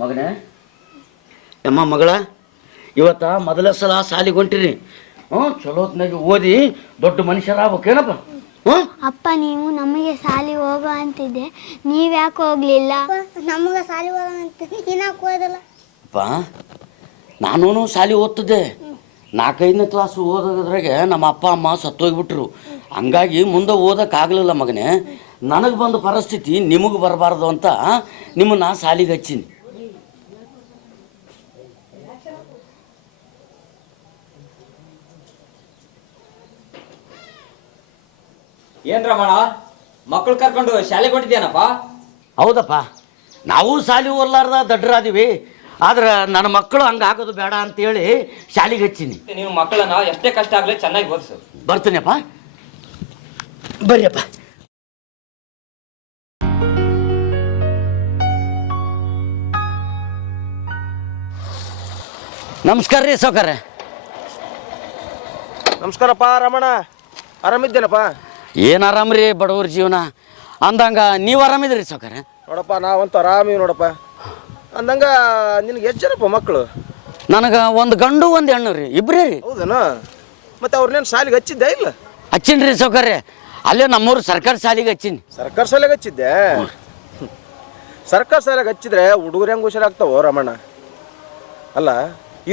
ಮಗನೇ ಅಮ್ಮ ಮಗಳ ಇವತ್ತ ಮೊದಲ ಸಲ ಸಾಲಿಗೆ ಹೊಂಟಿರಿ. ಚಲೋತ್ನಾಗಿ ಓದಿ ದೊಡ್ಡ ಮನುಷ್ಯರಾಗಬೇಕೇನಪ್ಪ. ಅಪ್ಪ ನೀವು ನಮಗೆ ಸಾಲಿ ಹೋಗೋ ಅಂತಿದ್ದೆ, ನೀವು ಯಾಕೆ ಹೋಗ್ಲಿಲ್ಲ? ನಮಗೆ ಸಾಲಿ ಹೋಗೋ ಅಂತ ಯಾಕೆ ಓದಲ್ಲ? ಅಪ್ಪ ನಾನು ಸಾಲಿ ಓದ್ತಿದ್ದೆ. 4-5ನೇ ಕ್ಲಾಸು ಓದೋದ್ರಾಗೆ ನಮ್ಮ ಅಪ್ಪ ಅಮ್ಮ ಸತ್ತೋಗ್ಬಿಟ್ರು. ಹಂಗಾಗಿ ಮುಂದೆ ಓದೋಕ್ಕಾಗಲಿಲ್ಲ ಮಗನೇ. ನನಗೆ ಬಂದ ಪರಿಸ್ಥಿತಿ ನಿಮಗೆ ಬರಬಾರ್ದು ಅಂತ ನಿಮ್ಮನ್ನು ಸಾಲಿಗೆ ಹಚ್ಚೀನಿ. ಏನ್ ರಮಣ, ಮಕ್ಕಳು ಕರ್ಕೊಂಡು ಶಾಲೆಗೆ ಹೊಂಟಿದ್ಯಾನಪ್ಪ? ಹೌದಪ್ಪ, ನಾವು ಶಾಲೆ ಓದ್ಲಾರ್ದ ದಡ್ಡರಾದೀವಿ. ಆದ್ರೆ ನನ್ನ ಮಕ್ಕಳು ಹಂಗಾಗೋದು ಬೇಡ ಅಂತೇಳಿ ಶಾಲೆಗೆ ಹಚ್ಚೀನಿ. ನೀವು ಮಕ್ಕಳನ್ನ ಎಷ್ಟೇ ಕಷ್ಟ ಆಗಲಿ ಚೆನ್ನಾಗಿ ಓದಿಸು. ಬರ್ತೀನಪ್ಪ, ಬರ್ರಿಯಪ್ಪ. ನಮಸ್ಕಾರ ರೀ ಸೌಕರ್ಯ. ನಮಸ್ಕಾರಪ್ಪ ರಮಣ, ಆರಾಮಿದ್ದೇನಪ್ಪ? ಏನು ಆರಾಮ್ರಿ ಬಡವ್ರ ಜೀವನ ಅಂದಂಗ. ನೀವು ಆರಾಮಿದ್ರಿ ಸೌಕರ್ಯ? ನೋಡಪ್ಪ ನಾವಂತೂ ಆರಾಮೀವಿ ನೋಡಪ್ಪ. ಅಂದಂಗ ನಿನಗೆ ಎಷ್ಟು ಜನಪ್ಪ ಮಕ್ಕಳು? ನನಗೆ ಒಂದು ಗಂಡು ಒಂದು ಹೆಣ್ಣು ರೀ, ಇಬ್ಬರೇ ರೀ. ಹೌದೇನ? ಮತ್ತೆ ಅವ್ರನ್ನೇನು ಶಾಲೆಗೆ ಹಚ್ಚಿದ್ದೆ ಇಲ್ಲ? ಹಚ್ಚಿನಿ ರೀ ಸೌಕರ್ಯ, ಅಲ್ಲೇ ನಮ್ಮೂರು ಸರ್ಕಾರಿ ಶಾಲೆಗೆ ಹಚ್ಚೀನಿ. ಸರ್ಕಾರ ಶಾಲೆಗೆ ಹಚ್ಚಿದ್ದೆ? ಸರ್ಕಾರ ಶಾಲೆಗೆ ಹಚ್ಚಿದ್ರೆ ಹುಡುಗರು ಹೆಂಗೆ ಹುಷಾರಾಗ್ತಾವೋ ರಮಣ? ಅಲ್ಲ,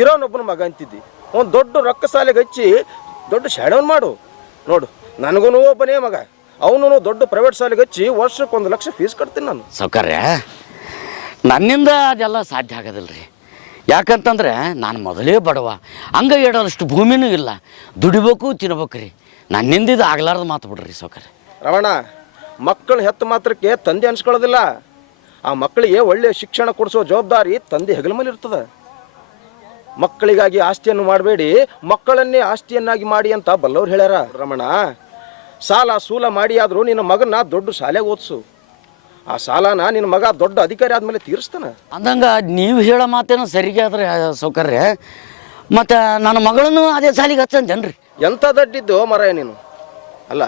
ಇರೋನೊಬ್ಬನ ಮಗ ಅಂತಿದ್ದಿ, ಒಂದು ದೊಡ್ಡ ರೊಕ್ಕ ಶಾಲೆಗೆ ಹಚ್ಚಿ ದೊಡ್ಡ ಶಾಲೆವನ್ನು ಮಾಡು. ನೋಡು, ನನಗೂ ಒಬ್ಬನೇ ಮಗ, ಅವನು ದೊಡ್ಡ ಪ್ರೈವೇಟ್ ಶಾಲೆಗೆ ಹಚ್ಚಿ ವರ್ಷಕ್ಕೆ 1 ಲಕ್ಷ ಫೀಸ್ ಕಟ್ತೀನಿ ನಾನು. ಸೌಕರ್ಯ, ನನ್ನಿಂದ ಅದೆಲ್ಲ ಸಾಧ್ಯ ಆಗೋದಿಲ್ಲ ರೀ. ಯಾಕಂತಂದ್ರೆ ನಾನು ಮೊದಲೇ ಬಡವ, ಹಂಗ ಹೇಳೋಷ್ಟು ಭೂಮಿನೂ ಇಲ್ಲ. ದುಡಿಬೇಕು ತಿನ್ಬೇಕು ರೀ. ನನ್ನಿಂದ ಇದು ಆಗ್ಲಾರ್ದು ಮಾತು ಬಿಡ್ರಿ ಸೌಕರ್ಯ. ರಮಣ, ಮಕ್ಕಳು ಹೆತ್ತ ಮಾತ್ರಕ್ಕೆ ತಂದೆ ಅನ್ಸ್ಕೊಳ್ಳೋದಿಲ್ಲ. ಆ ಮಕ್ಕಳಿಗೆ ಒಳ್ಳೆಯ ಶಿಕ್ಷಣ ಕೊಡಿಸೋ ಜವಾಬ್ದಾರಿ ತಂದೆ ಹೆಗಲ ಮೇಲೆ ಇರ್ತದೆ. ಮಕ್ಕಳಿಗಾಗಿ ಆಸ್ತಿಯನ್ನು ಮಾಡಬೇಡಿ, ಮಕ್ಕಳನ್ನೇ ಆಸ್ತಿಯನ್ನಾಗಿ ಮಾಡಿ ಅಂತ ಬಲ್ಲವ್ರು ಹೇಳ್ಯಾರ. ರಮಣ, ಸಾಲ ಸೂಲ ಮಾಡಿ ಆದರೂ ನಿನ್ನ ಮಗನ ದೊಡ್ಡ ಶಾಲೆಗೆ ಓದಿಸು. ಆ ಸಾಲನ ನಿನ್ನ ಮಗ ದೊಡ್ಡ ಅಧಿಕಾರಿ ಆದಮೇಲೆ ತೀರಿಸ್ತಾನೆ. ಅಂದಂಗ ನೀವು ಹೇಳೋ ಮಾತೇನೋ ಸರಿಗೆ ಆದ್ರೆ ಸೌಕರ್ಯ. ಮತ್ತು ನನ್ನ ಮಗಳನ್ನು ಅದೇ ಶಾಲೆಗೆ ಹಚ್ಚಂತೇನ್ರಿ? ಎಂಥ ದಡ್ಡಿದ್ದು ಮರಾಯ ನೀನು. ಅಲ್ಲ,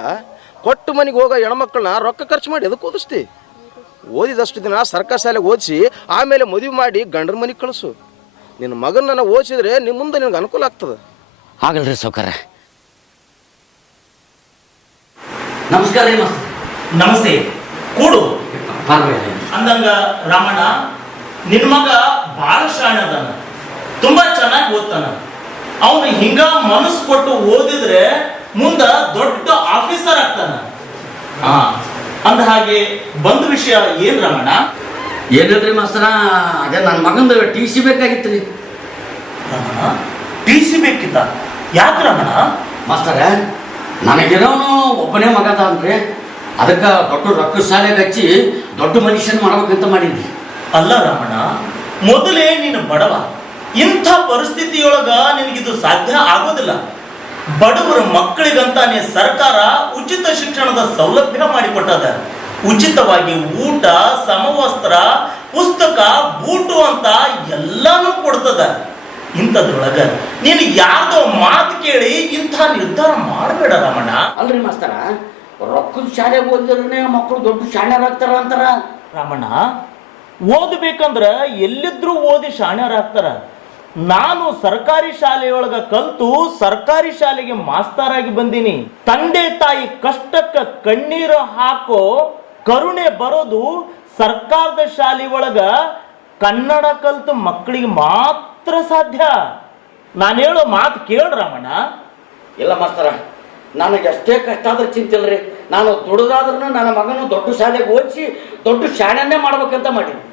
ಕೊಟ್ಟು ಮನೆಗೆ ಹೋಗೋ ಹೆಣ್ಮಕ್ಳನ್ನ ರೊಕ್ಕ ಖರ್ಚು ಮಾಡಿ ಎದಕ್ಕೆ ಓದಿಸ್ತಿ? ಓದಿದಷ್ಟು ದಿನ ಸರ್ಕಾರ ಶಾಲೆಗೆ ಓದಿಸಿ ಆಮೇಲೆ ಮದುವೆ ಮಾಡಿ ಗಂಡನ ಮನೆಗೆ ಕಳಿಸು. ನಿನ್ನ ಮಗನ ಓದಿಸಿದ್ರೆ ನಿಮ್ಮ ಮುಂದೆ ನಿನಗೆ ಅನುಕೂಲ ಆಗ್ತದೆ. ಆಗಲ್ರಿ ಸೌಕರ್ಯ. ನಮಸ್ಕಾರ ರೀ. ನಮಸ್ತೆ, ಕೂಡು. ಅಂದಂಗ ರಮಣ, ನಿನ್ನ ಮಗ ಭಾಳ ಶಾಣದಾನ, ತುಂಬಾ ಚೆನ್ನಾಗಿ ಓದ್ತಾನ. ಅವನು ಹಿಂಗ ಮನಸ್ಸು ಕೊಟ್ಟು ಓದಿದ್ರೆ ಮುಂದ ದೊಡ್ಡ ಆಫೀಸರ್ ಆಗ್ತಾನ. ಅಂದ ಹಾಗೆ ಬಂದ ವಿಷಯ ಏನ್ ರಮಣ? ಏನಿಲ್ರಿ ಮಾಸ್ತರ, ಅದೇ ನನ್ನ ಮಗಂದು TC ಬೇಕಾಗಿತ್ತು ರೀ. ರಮಣ, TC ಬೇಕಿತ್ತ? ಯಾಕೆ ರಮಣ? ಮಾಸ್ತರ, ನನಗಿರೋನು ಒಬ್ಬನೇ ಮಗ ಅದಾನ್ರಿ. ಅದಕ್ಕೆ ದೊಡ್ಡ ರೊಕ್ಕ ಶಾಲೆಗೆ ಹಚ್ಚಿ ದೊಡ್ಡ ಮನುಷ್ಯನ ಮಾಡ್ಬೇಕಂತ ಮಾಡೀನಿ. ಅಲ್ಲ ರಮಣ, ಮೊದಲೇ ನೀನು ಬಡವ. ಇಂಥ ಪರಿಸ್ಥಿತಿಯೊಳಗ ನಿನಗಿದು ಸಾಧ್ಯ ಆಗೋದಿಲ್ಲ. ಬಡವರ ಮಕ್ಕಳಿಗಂತಾನೆ ಸರ್ಕಾರ ಉಚಿತ ಶಿಕ್ಷಣದ ಸೌಲಭ್ಯ ಮಾಡಿಕೊಟ್ಟದ. ಉಚಿತವಾಗಿ ಊಟ, ಸಮವಸ್ತ್ರ, ಪುಸ್ತಕ, ಬೂಟು ಅಂತ ಎಲ್ಲಾನು ಕೊಡ್ತದ. ಇಂಥದ್ರೊಳಗ ನೀನು ಯಾರ್ದೋ ಮಾತು ಕೇಳಿ ಇಂಥ ನಿರ್ಧಾರ ಮಾಡಬೇಡ ರಮಣ. ಅಲ್ರಿ ಮಾಸ್ತರ, ರೊಕ್ಕದ ಶಾಲೆಗೆ ಓದಿದ್ರೆ ಮಕ್ಕಳು ದೊಡ್ಡ ಶಾಣ್ಯರಾಗ್ತಾರ ಅಂತಾರ. ರಮಣ, ಓದಬೇಕಂದ್ರ ಎಲ್ಲಿದ್ರೂ ಓದಿ ಶಾಣ್ಯರಾಗ್ತಾರ. ನಾನು ಸರ್ಕಾರಿ ಶಾಲೆಯೊಳಗ ಕಲ್ತು ಸರ್ಕಾರಿ ಶಾಲೆಗೆ ಮಾಸ್ತರಾಗಿ ಬಂದೀನಿ. ತಂದೆ ತಾಯಿ ಕಷ್ಟಕ್ಕ ಕಣ್ಣೀರು ಹಾಕೋ ಕರುಣೆ ಬರೋದು ಸರ್ಕಾರದ ಶಾಲೆ ಒಳಗ ಕನ್ನಡ ಕಲ್ತು ಮಕ್ಕಳಿಗೆ ಮಾತ್ರ ಸಾಧ್ಯ. ನಾನು ಹೇಳೋ ಮಾತು ಕೇಳ್ರಮಣ. ಇಲ್ಲ ಮಾಸ್ತರ, ನನಗೆ ಎಷ್ಟೇ ಕಷ್ಟ ಆದ್ರೆ ಚಿಂತಿಲ್ರಿ. ನಾನು ದುಡಿದಾದ್ರೂ ನನ್ನ ಮಗನು ದೊಡ್ಡ ಶಾಲೆಗೆ ಓದಿಸಿ ದೊಡ್ಡ ಶಾಣೆಯನ್ನೇ ಮಾಡ್ಬೇಕಂತ ಮಾಡೀನಿ.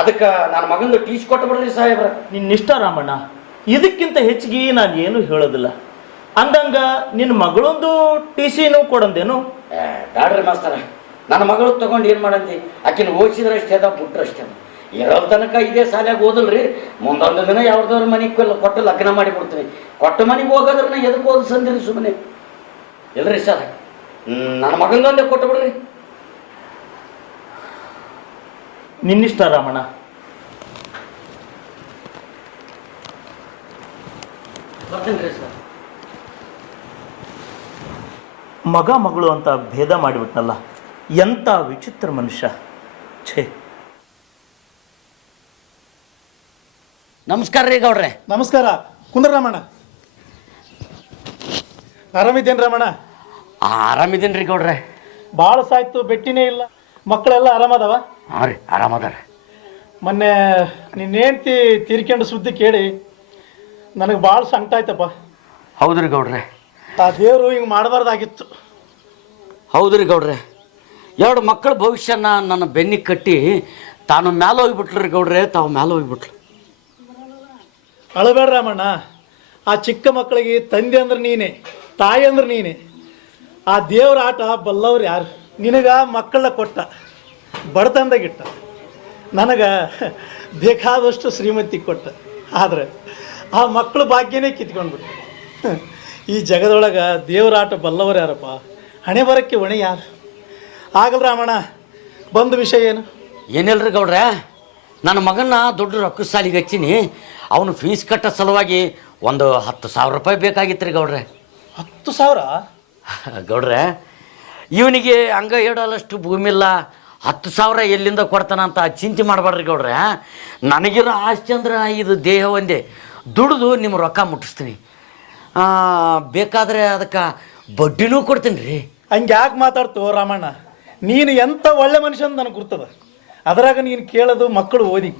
ಅದಕ್ಕೆ ನನ್ನ ಮಗಂದು TC ಕೊಟ್ಟು ಬಿಡ್ರಿ ಸಾಹೇಬ್ರ. ನಿನ್ನಿಷ್ಟ ರಾಮಣ್ಣ, ಇದಕ್ಕಿಂತ ಹೆಚ್ಚಿಗೆ ನಾನು ಏನು ಹೇಳೋದಿಲ್ಲ. ಅಂದಂಗ ನಿನ್ನ ಮಗಳೊಂದು TCನೂ ಕೊಡಂದೇನು? ಬ್ಯಾಡ್ರಿ ಮಾಸ್ತರ, ನನ್ನ ಮಗಳು ತಗೊಂಡು ಏನು ಮಾಡಂತಿ? ಆಕಿನ ಓದಿಸಿದ್ರೆ ಅಷ್ಟೇ ಅದ, ಬಿಟ್ರೆ ಅಷ್ಟೇ. ಇರೋ ತನಕ ಇದೇ ಶಾಲೆಗೆ ಓದಲ್ರಿ. ಮುಂದೊಂದು ದಿನ ಯಾವ್ದಾದ್ರು ಮನೆಗೆ ಕೊಟ್ಟು ಲಗ್ನ ಮಾಡಿಬಿಡ್ತೀನಿ. ಕೊಟ್ಟ ಮನೆಗೆ ಹೋಗೋದ್ರನ್ನ ಎದಕ್ಕೆ ಓದಿಸಂದಿರಿ ಸುಮ್ಮನೆ? ಇಲ್ರಿ ಸರ್, ನನ್ನ ಮಗಂದೊಂದೇ ಕೊಟ್ಟು ಬಿಡ್ರಿ. ನಿನ್ನಿಷ್ಟ ರಾಮಣ್ಣ. ಬರ್ತೀನಿ ಸರ್. ಮಗ ಮಗಳು ಅಂತ ಭೇದ ಮಾಡಿಬಿಟ್ನಲ್ಲ, ಎಂಥ ವಿಚಿತ್ರ ಮನುಷ್ಯ. ಛೇ. ನಮಸ್ಕಾರ ರೀ ಗೌಡ್ರೆ. ನಮಸ್ಕಾರ. ಕುಂದ್ರ ರಾಮಣ್ಣ, ಆರಾಮಿದ್ದೇನು ರಾಮಣ್ಣ? ಆರಾಮಿದ್ದೀನಿ ರೀ ಗೌಡ್ರೆ. ಭಾಳ ಸಾಯ್ತು, ಭೇಟಿನೇ ಇಲ್ಲ. ಮಕ್ಕಳೆಲ್ಲ ಆರಾಮದವ? ಹಾಂ ರೀ, ಆರಾಮದಾರ. ಮೊನ್ನೆ ನಿನ್ನ ಹೆಂಡ್ತಿ ತೀರ್ಕೊಂಡು ಸುದ್ದಿ ಕೇಳಿ ನನಗೆ ಭಾಳ ಸಂಕಟ ಆಯ್ತಪ್ಪ. ಹೌದು ರೀ ಗೌಡ್ರೆ. ಆ ದೇವರು ಹಿಂಗೆ ಮಾಡಬಾರ್ದಾಗಿತ್ತು. ಹೌದು ರೀ ಗೌಡ್ರೆ. 2 ಮಕ್ಕಳ ಭವಿಷ್ಯನ ನನ್ನ ಬೆನ್ನಿಗೆ ಕಟ್ಟಿ ತಾನು ಮ್ಯಾಲ ಹೋಗ್ಬಿಟ್ಲು ರೀ ಗೌಡ್ರೆ, ತಾವು ಮ್ಯಾಲ ಹೋಗ್ಬಿಟ್ಲು. ಅಳಬೇಡ ರಾಮಣ್ಣ. ಆ ಚಿಕ್ಕ ಮಕ್ಕಳಿಗೆ ತಂದೆ ಅಂದ್ರೆ ನೀನೇ, ತಾಯಿ ಅಂದ್ರೆ ನೀನೇ. ಆ ದೇವ್ರ ಆಟ ಬಲ್ಲವ್ರು ಯಾರು? ನಿನಗೆ ಮಕ್ಕಳನ್ನ ಕೊಟ್ಟ, ಬಡತನದಾಗಿಟ್ಟ. ನನಗೆ ಬೇಕಾದಷ್ಟು ಶ್ರೀಮಂತಿ ಕೊಟ್ಟ. ಆದರೆ ಆ ಮಕ್ಕಳ ಭಾಗ್ಯನೇ ಕಿತ್ಕೊಂಡ್ಬಿಟ್ಟು. ಈ ಜಗದೊಳಗೆ ದೇವ್ರ ಆಟ ಬಲ್ಲವ್ರು ಯಾರಪ್ಪ? ಹಣೆ ಬರೋಕ್ಕೆ ಹೊಣೆ ಯಾರು? ಆಗಲ್ಲ ರಾಮಣ್ಣ. ಬಂದ ವಿಷಯ ಏನು? ಏನಿಲ್ರಿ ಗೌಡ್ರೆ, ನನ್ನ ಮಗನ್ನ ದೊಡ್ಡ ರೊಕ್ಕ ಸಾಲಿಗೆ ಹಚ್ಚೀನಿ. ಅವನು ಫೀಸ್ ಕಟ್ಟೋ ಸಲುವಾಗಿ ಒಂದು 10,000 ರೂಪಾಯಿ ಬೇಕಾಗಿತ್ತು ರೀ ಗೌಡ್ರೆ. 10,000? ಗೌಡ್ರೆ, ಇವನಿಗೆ ಹಂಗ ಹೇಳೋಲ್ಲಷ್ಟು ಭೂಮಿ ಇಲ್ಲ. 10,000 ಎಲ್ಲಿಂದ ಕೊಡ್ತಾನಂತ ಚಿಂತೆ ಮಾಡಬೇಡ್ರಿ ಗೌಡ್ರೆ. ನನಗಿರೋ ಆಸ್ತಿ ಅಂದ್ರೆ ಇದು ದೇಹ ಒಂದೇ. ದುಡಿದು ನಿಮ್ಮ ರೊಕ್ಕ ಮುಟ್ಟಿಸ್ತೀನಿ. ಬೇಕಾದರೆ ಅದಕ್ಕೆ ಬಡ್ಡಿನೂ ಕೊಡ್ತೀನಿ ರೀ. ಹಂಗೆ ಯಾಕೆ ಮಾತಾಡ್ತು ರಾಮಣ್ಣ? ನೀನು ಎಂಥ ಒಳ್ಳೆ ಮನುಷ್ಯ ಅಂತ ನನಗೆ ಗುರ್ತದ. ಅದರಾಗ ನೀನು ಕೇಳೋದು ಮಕ್ಕಳು ಓದಿ.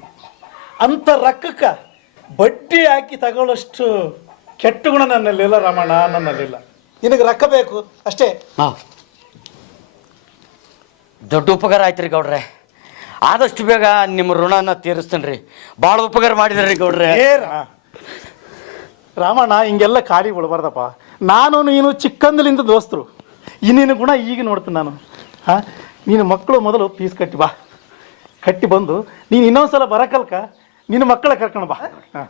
ಅಂಥ ರೊಕ್ಕಕ್ಕೆ ಬಡ್ಡಿ ಹಾಕಿ ತಗೊಳ್ಳೋಷ್ಟು ಕೆಟ್ಟ ಗುಣ ನನ್ನಲ್ಲಿಲ್ಲ ರಾಮಣ್ಣ, ನನ್ನಲ್ಲಿಲ್ಲ. ನಿನಗೆ ರೊಕ್ಕ ಬೇಕು ಅಷ್ಟೇ. ಹಾಂ, ದೊಡ್ಡ ಉಪಕಾರ ಆಯ್ತು ರೀ ಗೌಡ್ರೆ. ಆದಷ್ಟು ಬೇಗ ನಿಮ್ಮ ಋಣನ ತೀರಿಸ್ತೇನೆ ರೀ. ಭಾಳ ಉಪಕಾರ ಮಾಡಿದ್ರಿ ಗೌಡ್ರೆ. ರಾಮಣ್ಣ, ಹಿಂಗೆಲ್ಲ ಖಾಲಿ ಬಿಡಬಾರ್ದಪ್ಪ. ನಾನು ನೀನು ಚಿಕ್ಕಂದಲಿಂದ ದೋಸ್ತರು. ಇನ್ನೇನು ಗುಣ ಈಗ ನೋಡ್ತೀನಿ ನಾನು. ಹಾಂ, ನೀನು ಮಕ್ಕಳು ಮೊದಲು ಫೀಸ್ ಕಟ್ಟಿ ಬಾ. ಕಟ್ಟಿ ಬಂದು ನೀನು ಇನ್ನೊಂದ್ಸಲ ಬರಕಲ್ಕ ನಿನ್ನ ಮಕ್ಕಳ ಕರ್ಕೊಂಡು ಬಾ.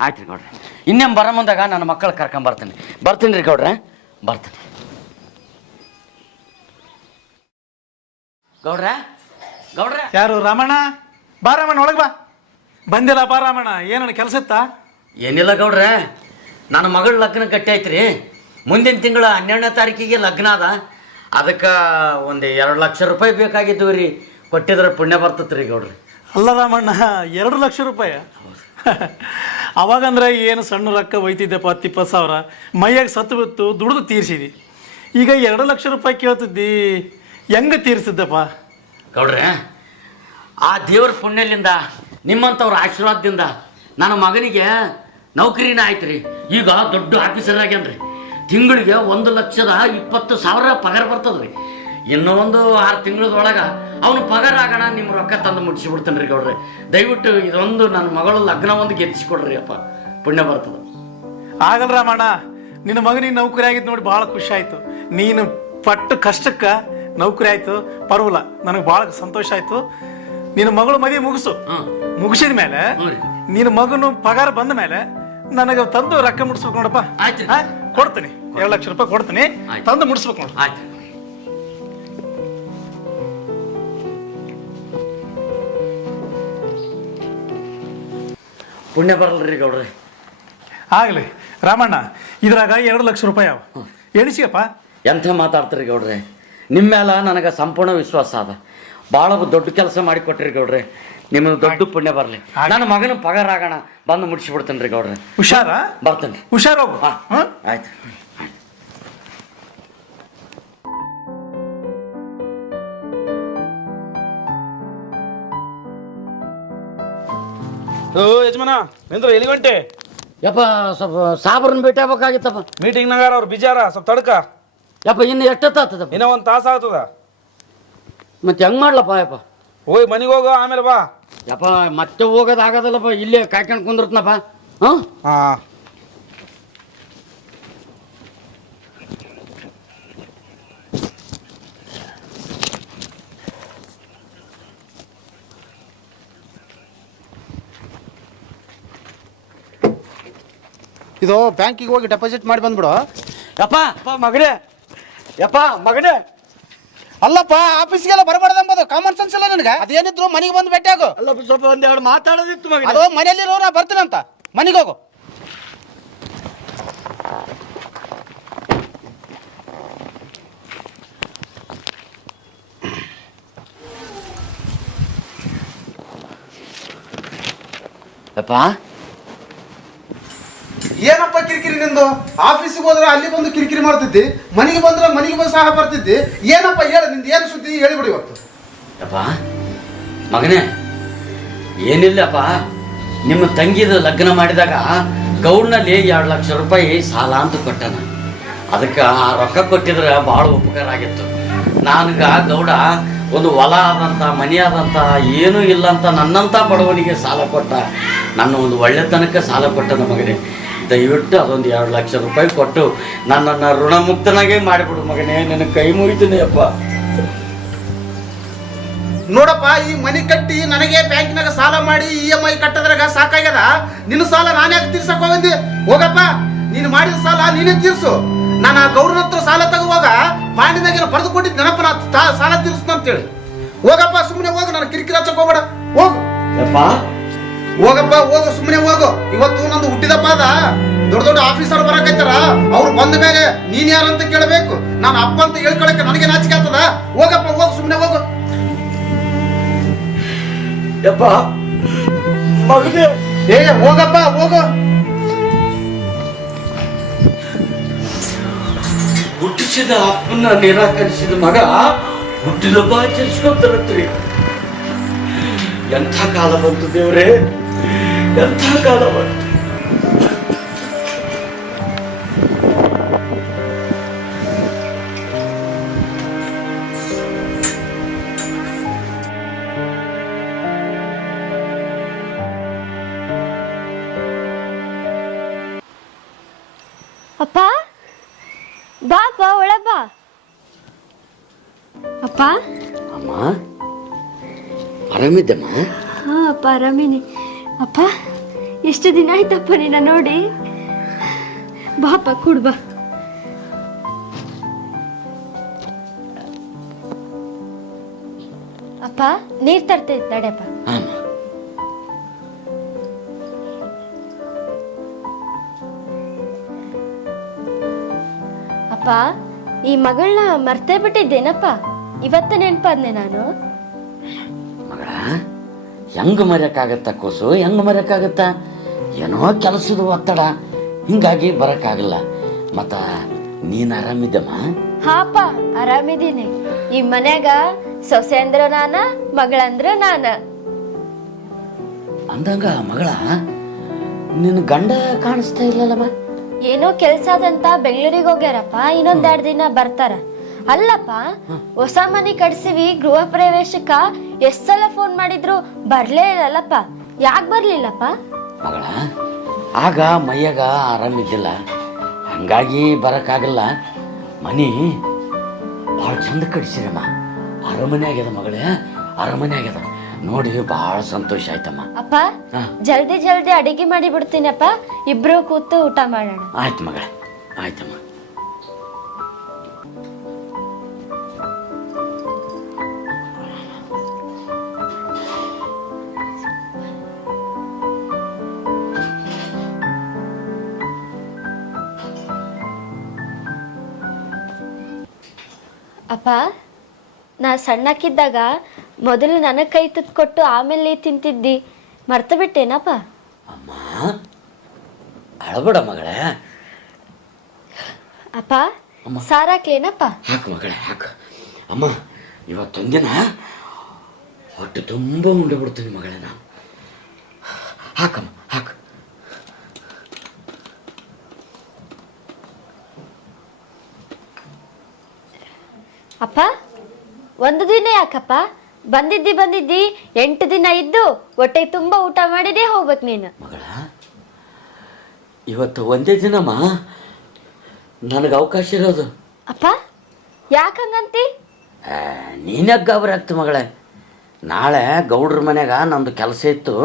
ಆಯ್ತು ರೀ ಗೌಡ್ರೆ. ಇನ್ನೇನು ಬರ ಮುಂದಾಗ ನನ್ನ ಮಕ್ಕಳು ಕರ್ಕೊಂಬರ್ತೀನಿ. ಬರ್ತೀನಿ ರೀ ಗೌಡ್ರೆ, ಬರ್ತೀನಿ. ಗೌಡ್ರೆ, ಗೌಡ್ರೆ. ಯಾರು? ರಾಮಣ್ಣ, ಬಾ ರಾಮಣ್ಣ, ಒಳಗೆ ಬಾ. ಬಂದಿಲ್ಲ ಬಾ ರಾಮಣ್ಣ. ಏನಣ್ಣ ಕೆಲಸ ಇತ್ತಾ? ಏನಿಲ್ಲ ಗೌಡ್ರೆ, ನನ್ನ ಮಗಳ ಲಗ್ನ ಗಟ್ಟಿ ಆಯ್ತು ರೀ. ಮುಂದಿನ ತಿಂಗಳ 12ನೇ ತಾರೀಕಿಗೆ ಲಗ್ನ ಅದ. ಅದಕ್ಕೆ ಒಂದು 2 ಲಕ್ಷ ರೂಪಾಯಿ ಬೇಕಾಗಿದ್ದವು ರೀ. ಕೊಟ್ಟಿದ್ರೆ ಪುಣ್ಯ ಬರ್ತೈತೆ ರೀ ಗೌಡ್ರಿ. ಅಲ್ಲ ರಾಮಣ್ಣ, 2 ಲಕ್ಷ ರೂಪಾಯಿ? ಅವಾಗಂದ್ರೆ ಏನು ಸಣ್ಣ ರೊಕ್ಕ ಒಯ್ತಿದ್ದೆಪ್ಪ. 10-20 ಸಾವಿರ ಮೈಯಾಗ ಸತ್ತು ಬಿತ್ತು, ದುಡಿದು ತೀರಿಸಿದಿ. ಈಗ 2 ಲಕ್ಷ ರೂಪಾಯಿ ಕೇಳ್ತಿದ್ದಿ, ಹೆಂಗೆ ತೀರಿಸಿದ್ದಪ್ಪ? ಗೌಡ್ರೆ, ಆ ದೇವ್ರ ಪುಣ್ಯಲಿಂದ ನಿಮ್ಮಂಥವ್ರ ಆಶೀರ್ವಾದದಿಂದ ನನ್ನ ಮಗನಿಗೆ ನೌಕರಿನ ಆಯ್ತು ರೀ. ಈಗ ದೊಡ್ಡ ಆಫೀಸರ್ ಆಗ್ಯಾನ್ರಿ. ತಿಂಗಳಿಗೆ 1,20,000 ಪಗಾರ ಬರ್ತದೆ ರೀ. ಇನ್ನೂ ಒಂದು 6 ತಿಂಗಳದೊಳಗೆ ಅವನು ಪಗಾರ ಆಗೋಣ, ನಿಮ್ಮ ರೊಕ್ಕ ತಂದು ಮುಟ್ಟಿಸಿಬಿಡ್ತಾನೆ ರೀ ಗೌಡ್ರೆ. ದಯವಿಟ್ಟು ಇದೊಂದು ನನ್ನ ಮಗಳು ಲಗ್ನ ಒಂದು ಗೆಲ್ಲಿಸಿಕೊಡ್ರಿ ಅಪ್ಪ, ಪುಣ್ಯ ಬರ್ತದೆ. ಆಗಲ್ಲ ರಾಮಣ್ಣ, ನಿನ್ನ ಮಗನಿಗೆ ನೌಕರಿ ಆಗಿದ್ದು ನೋಡಿ ಭಾಳ ಖುಷಿ ಆಯಿತು. ನೀನು ಪಟ್ಟು ಕಷ್ಟಕ್ಕೆ ನೌಕರಿ ಆಯಿತು, ಪರವಾಗಿಲ್ಲ. ನನಗೆ ಭಾಳ ಸಂತೋಷ ಆಯಿತು. ನಿನ್ನ ಮಗಳು ಮದುವೆ ಮುಗಿಸು. ಮುಗಿಸಿದ ಮೇಲೆ ನಿನ್ನ ಮಗನು ಪಗಾರ ಬಂದ ಮೇಲೆ ನನಗೆ ತಂದು ರೊಕ್ಕ ಮುಡಿಸ್ಬೇಕು ನೋಡಪ್ಪ. ಆಯ್ತು, ಕೊಡ್ತೀನಿ. 2 ಲಕ್ಷ ರೂಪಾಯಿ ಕೊಡ್ತೀನಿ, ತಂದು ಮುಡಿಸ್ಬೇಕು ನೋಡು. ಆಯ್ತು. ಪುಣ್ಯ ಬರಲ್ರಿ ಗೌಡ್ರೆ. ಆಗಲಿ ರಾಮಣ್ಣ, ಇದ್ರಾಗ 2 ಲಕ್ಷ ರೂಪಾಯಿ ಅವ, ಎಣಿಸಿಯಪ್ಪ. ಎಂಥ ಮಾತಾಡ್ತೀರಿ ಗೌಡ್ರೆ. ನಿಮ್ಮ ಮೇಲೆ ನನಗೆ ಸಂಪೂರ್ಣ ವಿಶ್ವಾಸ ಅದ. ಭಾಳ ದೊಡ್ಡ ಕೆಲಸ ಮಾಡಿಕೊಟ್ರಿ ಗೌಡ್ರೆ. ನಿಮ್ಮದು ದೊಡ್ಡ ಪುಣ್ಯ ಬರಲಿ. ನನ್ನ ಮಗನ ಪಗಾರ ಆಗೋಣ, ಬಂದು ಮುಡಿಸಿಬಿಡ್ತೇನೆ ರೀ ಗೌಡ್ರೆ. ಹುಷಾರ? ಬರ್ತೇನೆ. ಹುಷಾರೋಗು. ಹಾಂ, ಆಯ್ತು. ಯಜಮಾನ ನಿಂದ್ರ ಎಲ್ಲಿ ಗಂಟೆ? ಯಪ್ಪ, ಸ್ವಲ್ಪ ಸಾಬ್ರನ್ನ ಭೇಟಿ ಆಗ್ಬೇಕಾಗಿತ್ತಪ್ಪ. ಮೀಟಿಂಗ್ನಾಗ ಅವ್ರು ಬಿಜಾರ, ಸ್ವಲ್ಪ ತಡ್ಕ. ಯಪ್ಪ, ಇನ್ನು ಎಷ್ಟೊತ್ತಾಗ್ತದಪ್ಪ? ಇನ್ನೂ 1 ತಾಸು ಆಗ್ತದ. ಮತ್ತೆ ಹೆಂಗೆ ಮಾಡ್ಲಪ್ಪ? ಯಪ್ಪ, ಹೋಗಿ ಮನೆಗೆ ಹೋಗು, ಆಮೇಲೆ ಬಾ. ಯಪ್ಪ, ಮತ್ತೆ ಹೋಗೋದು ಆಗೋದಲ್ಲಪ್ಪ, ಇಲ್ಲೇ ಕಾಯ್ಕೊಂಡು ಕುಂದಿರ್ತನಪ್ಪ. ಹಾಂ, ಹಾಂ. ಇದು ಬ್ಯಾಂಕಿಗೆ ಹೋಗಿ ಡೆಪಾಸಿಟ್ ಮಾಡಿ ಬಂದ್ಬಿಡು. ಯಪ್ಪ ಮಗನೇ, ಯಪ್ಪ ಮಗನೇ. ಅಲ್ಲಪ್ಪ, ಆಫೀಸ್ಗೆಲ್ಲ ಬರಬಾರ್ದು ಎಂಬುದು ಕಾಮನ್ ಸೆನ್ಸ್ ಇಲ್ಲ ನನಗೆ. ಅದೇನಿದ್ರು ಮನೆಗೆ ಬಂದು ಭೇಟಿ ಆಗು. ಅಲ್ಲ, ಸ್ವಲ್ಪ 1-2 ಮಾತಾಡೋದಿತ್ತು ಮಗ. ಅದು ಮನೆಯಲ್ಲಿರೋ ನಾ ಬರ್ತೀನಂತ, ಮನೆಗೆ ಹೋಗು. ಯಪ್ಪ, ನಿಂದು? ಆಫೀಸಿಗೆ ಹೋದ್ರೆ ಅಲ್ಲಿ ಬಂದು ಕಿರಿಕಿರಿ ಮಾಡ್ತಿದ್ದಿ, ಮನೆಗೆ ಬಂದ್ರೆ ಮನೆಗೆ ಬಂದು ಸಹ ಬರ್ತಿದ್ದಿ. ಏನಪ್ಪ ಹೇಳು, ನಿಂದು ಏನು ಸುದ್ದಿ ಹೇಳಿಬಿಡಿ ಇವತ್ತು. ಅಪ್ಪ ಮಗನೇ, ಏನಿಲ್ಲಪ್ಪ, ನಿಮ್ಮ ತಂಗಿದ ಲಗ್ನ ಮಾಡಿದಾಗ ಗೌಡ್ನಲ್ಲಿ 2 ಲಕ್ಷ ರೂಪಾಯಿ ಸಾಲ ಅಂತ ಕೊಟ್ಟನ. ಅದಕ್ಕೆ ಆ ರೊಕ್ಕ ಕೊಟ್ಟಿದ್ರೆ ಭಾಳ ಉಪಕಾರ ಆಗಿತ್ತು. ನನಗೆ ಗೌಡ ಒಂದು ಹೊಲ ಆದಂಥ ಮನೆ ಆದಂಥ ಏನೂ ಇಲ್ಲ ಅಂತ ನನ್ನಂಥ ಬಡವನಿಗೆ ಸಾಲ ಕೊಟ್ಟ. ನನ್ನ ಒಂದು ಒಳ್ಳೆತನಕ್ಕೆ ಸಾಲ ಕೊಟ್ಟನ ಮಗನೇ. ದಯವಿಟ್ಟು ಅದೊಂದು 2 ಲಕ್ಷ ರೂಪಾಯಿ ಕೊಟ್ಟು ನನ್ನನ್ನು ಋಣಮುಕ್ತನಾಗೇ ಮಾಡಿಬಿಡು ಮಗನೇ, ನಿನ್ನ ಕೈ ಮುಗಿತೀನಿ ಅಪ್ಪ. ನೋಡಪ್ಪ, ಈ ಮನೆ ಕಟ್ಟಿ ನನಗೆ ಬ್ಯಾಂಕಿನಾಗ ಸಾಲ ಮಾಡಿ EMI ಕಟ್ಟದ್ರಾಗ ಸಾಕಾಗ್ಯದ. ನಿನ್ನ ಸಾಲ ನಾನು ಯಾಕೆ ತೀರ್ಸಕ್ ಹೋಗಿದ್ದೆ? ಹೋಗಪ್ಪ, ನೀನು ಮಾಡಿದ ಸಾಲ ನೀನೇ ತೀರ್ಸು. ನಾನು ಆ ಗೌರನ ಹತ್ರ ಸಾಲ ತಗೋವಾಗ ಬಾಂಡಿನಾಗ ಬರೆದು ಕೊಟ್ಟಿದ್ದು ನೆನಪ, ನಾ ಸಾಲ ತೀರಿಸ್ತು ಅಂತೇಳಿ. ಹೋಗಪ್ಪ, ಸುಮ್ಮನೆ ಹೋಗು, ನಾನು ಕಿರಿಕಿರಿ ಹಚ್ಚಕ್ ಹೋಗ್ಬೇಡ. ಹೋಗು ಹೋಗಪ್ಪ, ಹೋಗು, ಸುಮ್ಮನೆ ಹೋಗು. ಇವತ್ತು ನಂದು ಹುಟ್ಟಿದಪ್ಪ ಅದ. ದೊಡ್ಡ ದೊಡ್ಡ ಆಫೀಸರ್ ಬರಕೈತಾರ, ಅವ್ರು ಬಂದ ಮೇಲೆ ನೀನ್ ಯಾರಂತ ಕೇಳಬೇಕು. ನಾನು ಅಪ್ಪ ಅಂತ ಹೇಳ್ಕೊಳಕ್ಕೆ ನನಗೆ ನಾಚಿಕೆ ಆಗ್ತದ. ಹೋಗಪ್ಪ, ಹೋಗು, ಸುಮ್ಮನೆ ಹೋಗು. ಯಪ್ಪ ಮಗನೇ, ಹೋಗಪ್ಪ, ಹೋಗು. ಹುಟ್ಟಿಸಿದ ಅಪ್ಪನ್ನ ನಿರಾಕರಿಸಿದ ಮಗ ಹುಟ್ಟಿದಬ್ಬ ಆಚರಿಸ್ಕೊಂತಾರತ್ರಿ. ಎಂಥ ಕಾಲ ಬಂತು ದೇವ್ರೇ, ಎಂಥ ಕಾಲ ಬಂತು. ಅಪ್ಪ ಬಾಪ, ಒಳ ಬಾ. ಅಪ್ಪ. ಅಮ್ಮ ಆರಾಮಿದ್ದಮ್ಮ? ಹಾ ಅಪ್ಪ, ಆರಾಮಿನಿ. ಅಪ್ಪ, ಎಷ್ಟು ದಿನ ಆಯ್ತಪ್ಪ ನಿನ್ನ ನೋಡಿ. ಬಾಪ, ಕೂಡ್ ಬಾ. ಅಪ್ಪ, ನೀರ್ ತರ್ತೈತಿ ನಡ್ಯಪ್ಪ. ಅಪ್ಪ, ಈ ಮಗಳನ್ನ ಮರ್ತೇ ಬಿಟ್ಟಿದ್ದೇನಪ್ಪ. ಇವತ್ತ ನೆನ್ಪಾದ್ನೆ ನಾನು. ಮಗಳ, ಹೆಂಗ ಮರೆಯಕ್ಕಾಗತ್ತ ಕೂಸು, ಹೆಂಗ ಮರೆಯಕ್ಕಾಗತ್ತ? ಏನೋ ಕೆಲಸದ ಒತ್ತಡ, ಹಿಂಗಾಗಿ ಬರಕ್ಕಾಗಲ್ಲ. ಮತ್ತ ನೀನ್ ಆರಾಮಿದ್ದಮ್ಮ? ಹಾಪ, ಆರಾಮಿದ್ದೀನಿ. ಈ ಮನ್ಯಾಗ ಸೊಸೆ ಅಂದ್ರ ನಾನ, ಮಗಳಂದ್ರ ನಾನ. ಅಂದಂಗ ಮಗಳ, ನಿನ್ನ ಗಂಡ ಕಾಣಿಸ್ತಾ ಇಲ್ಲಲ್ಲಮ್ಮ? ಏನೋ ಕೆಲ್ಸ ಅದಂತ ಬೆಂಗಳೂರಿಗೆ ಹೋಗ್ಯಾರಪ್ಪ. ಇನ್ನೊಂದ್ 2 ದಿನ ಬರ್ತಾರ. ಅಲ್ಲಪ್ಪ, ಹೊಸ ಮನೆ ಕಟ್ಸಿವಿ, ಗೃಹ ಪ್ರವೇಶಕ್ಕ ಎಷ್ಟ್ ಸಲ ಫೋನ್ ಮಾಡಿದ್ರು ಬರ್ಲೇ ಇಲ್ಲಲ್ಲಪ್ಪ. ಯಾಕೆ ಬರ್ಲಿಲ್ಲಪ್ಪ? ಮಗಳ, ಆಗ ಮೈಯಾಗ ಆರಾಮಿದ್ದಿಲ್ಲ, ಹಂಗಾಗಿ ಬರಕ್ಕಾಗಲ್ಲ. ಮನಿ ಭಾಳ ಚಂದ ಕಟ್ಸಿರಮ್ಮ. ಅರಮನೆ ಆಗ್ಯದ ಮಗಳೇ, ಅರಮನೆ ಆಗ್ಯದ. ನೋಡಿ ಭಾಳ ಸಂತೋಷ ಆಯ್ತಮ್ಮ. ಅಪ್ಪ, ಜಲ್ದಿ ಜಲ್ದಿ ಅಡಿಗೆ ಮಾಡಿ ಬಿಡ್ತೀನಪ್ಪ. ಇಬ್ರು ಕೂತು ಊಟ ಮಾಡೋಣ. ಆಯ್ತು ಮಗಳ, ಆಯ್ತಮ್ಮ. ಅಪ್ಪ, ನಾ ಸಣ್ಣಕ್ಕಿದ್ದಾಗ ಮೊದಲು ನನಗೆ ಕೈ ತುತ್ತು ಕೊಟ್ಟು ಆಮೇಲೆ ನೀ ತಿಂತಿದ್ದಿ, ಮರ್ತು ಬಿಟ್ಟೇನಪ್ಪ? ಅಮ್ಮ ಅಳಬೇಡ ಮಗಳೇ. ಅಪ್ಪ, ಸಾರಾಕ್ಲೇನಪ್ಪ? ಹಾಕು ಮಗಳೇ, ಹಾಕು. ಅಮ್ಮ, ಇವತ್ತೊಂದಿನ ಹೊಟ್ಟೆ ತುಂಬ ಉಂಡೆ ಬಿಡ್ತೀನಿ ಮಗಳೇ ನಾನು. ಹಾಕಮ್ಮ, ಹಾಕು. ಅಪ್ಪ, 1 ದಿನ ಯಾಕಪ್ಪ? ಬಂದಿದ್ದಿ 8 ದಿನ ಇದ್ದು ಹೊಟ್ಟೆ ತುಂಬ ಊಟ ಮಾಡಿದೇ ಹೋಗ್ಬೇಕು ನೀನು. ಮಗಳ, ಇವತ್ತು ಒಂದೇ ದಿನಮ್ಮ ನನಗೆ ಅವಕಾಶ ಇರೋದು. ಅಪ್ಪ, ಯಾಕಂಗಂತಿ? ನೀನ್ಯಾಕೆ ಗಾಬರಿ ಆಗ್ತು ಮಗಳೇ? ನಾಳೆ ಗೌಡ್ರ ಮನೆಗೆ ನಮ್ಮದು ಕೆಲಸ ಇತ್ತು.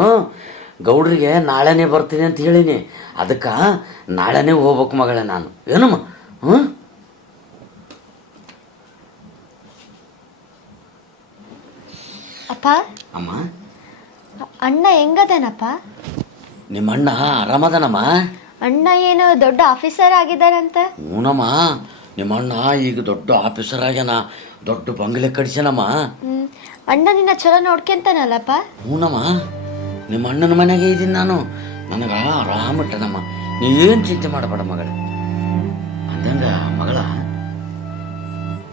ಗೌಡ್ರಿಗೆ ನಾಳೆನೇ ಬರ್ತೀನಿ ಅಂತ ಹೇಳೀನಿ. ಅದಕ್ಕೆ ನಾಳೆನೇ ಹೋಗ್ಬೇಕು ಮಗಳೇ ನಾನು. ಏನಮ್ಮ? ಹ್ಞೂ. ಅಪ್ಪ, ಅಮ್ಮ, ಅಣ್ಣ ಹೆಂಗದನಪ್ಪ? ನಿಮ್ಮ ಅಣ್ಣ ಆರಾಮದನಮ್ಮ? ಅಣ್ಣ ಏನು ದೊಡ್ಡ ಆಫೀಸರ್ ಆಗಿದ್ದಾರಂತ? ಹ್ಞೂನಮ್ಮ, ನಿಮ್ಮ ಅಣ್ಣ ಈಗ ದೊಡ್ಡ ಆಫೀಸರ್ ಆಗ್ಯಾನ, ದೊಡ್ಡ ಬಂಗಲೆ ಕಡಿಸ್ಯಾನಮ್ಮ. ಅಣ್ಣ ನಿನ್ನ ಚಲೋ ನೋಡ್ಕೊಂತಾನಲ್ಲಪ್ಪ? ಹ್ಞೂನಮ್ಮ, ನಿಮ್ಮ ಅಣ್ಣನ ಮನೆಗೆ ಇದ್ದೀನಿ ನಾನು. ನನಗೆ ಆರಾಮಿಟ್ಟನಮ್ಮ. ನೀವೇನು ಚಿಂತೆ ಮಾಡಬೇಡ ಮಗಳ. ಅಂದಂಗ ಮಗಳ,